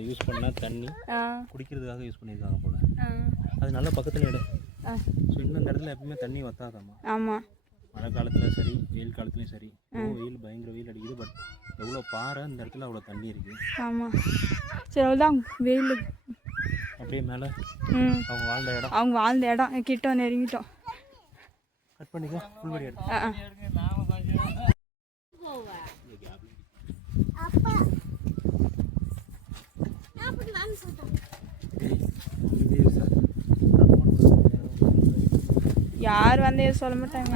அவங்க யூஸ் பண்ண தண்ணி குடிக்கிறதுக்காக யூஸ் பண்ணியிருக்காங்க போல. அது நல்ல பக்கத்தில் இடம். ஸோ இந்த இடத்துல எப்பவுமே தண்ணி வத்தாதாம்மா. ஆமாம், மழை காலத்தில் சரி வெயில் காலத்துலையும் சரி. வெயில் பயங்கர வெயில் அடிக்குது. பட் எவ்வளோ பாறை இந்த இடத்துல அவ்வளோ தண்ணி இருக்குது. ஆமாம், சரி அவ்வளோதான் வெயில். அப்படியே மேலே அவங்க வாழ்ந்த இடம் கிட்ட நெருங்கிட்டோம். கட் பண்ணிக்கோ புல்வெளி இடம். யார் வந்து சொல்ல மாட்டாங்க.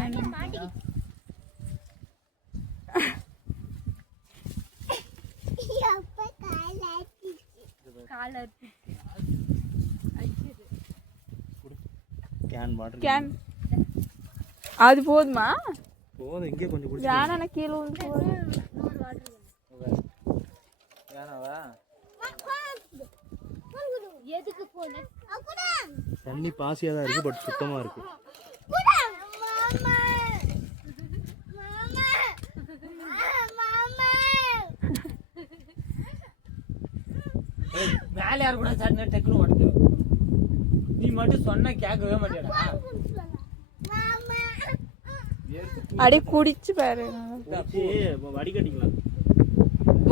அது போதுமா? போதும், இங்கே கொஞ்சம் குடிச்சு வேணா கீழே வந்து தண்ணி பாசியாக தான் இருக்குது. பட் சுத்தமாக இருக்குது. மேலே யார் கூட சண்டை டெக்னு ஓடுது. நீ மட்டும் சொன்ன கேட்கவே மாட்டேடா. அடி குடிச்சு பாரு. வடிகட்டிக்கலாம்.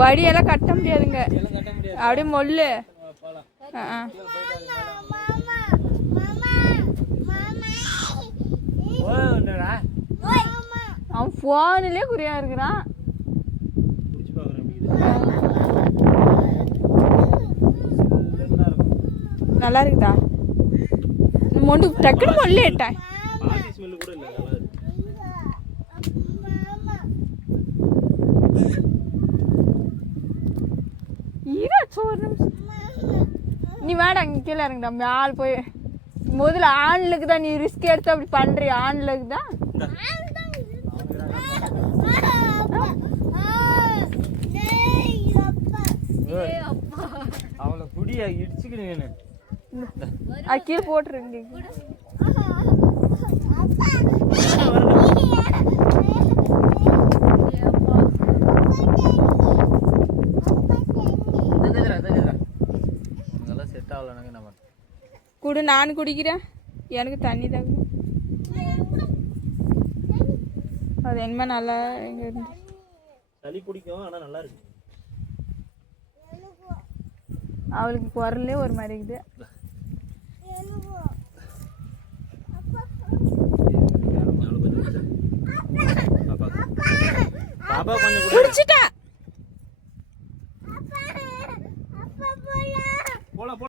வடியெல்லாம் கட்ட முடியாதுங்க. அப்படியே மொல்லு. அவன் போன்லயே குறியா இருக்கிறான். நல்லா இருக்குதா? மொண்டு டக்குனு மொல்லு ஏட்டாய். நீ வேடா இங்கே கீழே இறங்குடா. மேலே போய் முதல்ல ஆண்களுக்கு தான் நீ ரிஸ்க் எடுத்து அப்படி பண்றிய. ஆண்களுக்கு தான் அவளை குடியா இடிச்சுக்கிடுவேன்னு அது கீழே போட்டுருங்க. குடு, நான் குடிக்கிறேன். எனக்கு தண்ணி தான். அது என்ன நல்லா எங்க இருந்து சளி பிடிக்கும். ஆனால் நல்லா இருக்கு. அவளுக்கு குரலே ஒரு மாதிரி இருக்குது. பாப்பா கொஞ்சம் குடிச்சிட்டா.